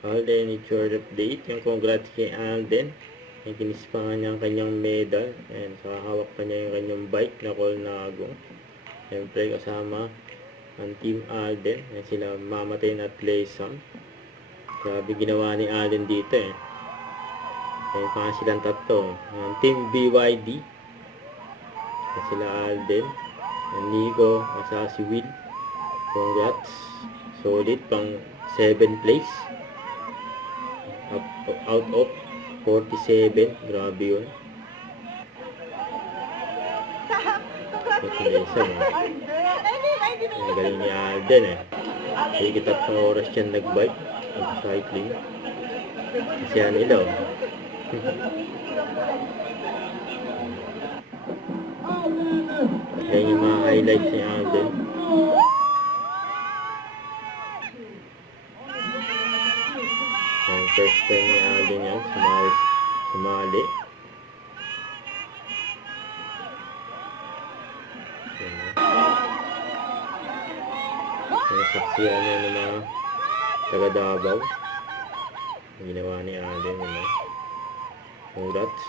Alden, it's your update. Yung congrats kay Alden. Yung kinis pa nga niya ang kanyang medal. And saka hawak pa niya yung kanyang bike na Colnago. Siyempre kasama ang Team Alden. Yan sila mamatay at Layson. Grabe ginawa ni Alden dito eh. Yan pa nga silang tatlo. Yan, Team BYD. Yan sila Alden. Yan Nico. Kasama si Will. Congrats. Solid pang 7th place. Out of 47. Grabe yun. Congratulations. Ang galing ni Alden eh. Higit at oras yan nagbike. Nag-cycling. Kasi ano ilaw. Yan yung mga highlights ni Alden. Yan, first time ni Alden yan. Sumali. Nasaksihan niya ng mga taga Davao. Ang ginawa ni Alden yun. Congrats.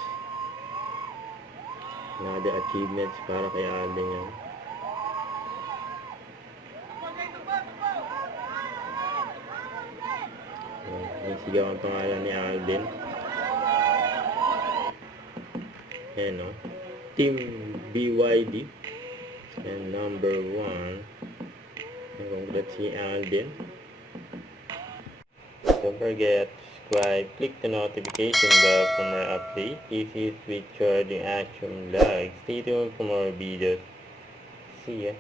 Another achievements para kay Alden yan. Yung sigaw ang pangalan ni Alden. Ayan o. Team BYD. And number 1. Congrats si Alden. Don't forget to subscribe, click the notification bell for more updates. This is Richard in Action Vlog. Stay tuned for more videos. See ya.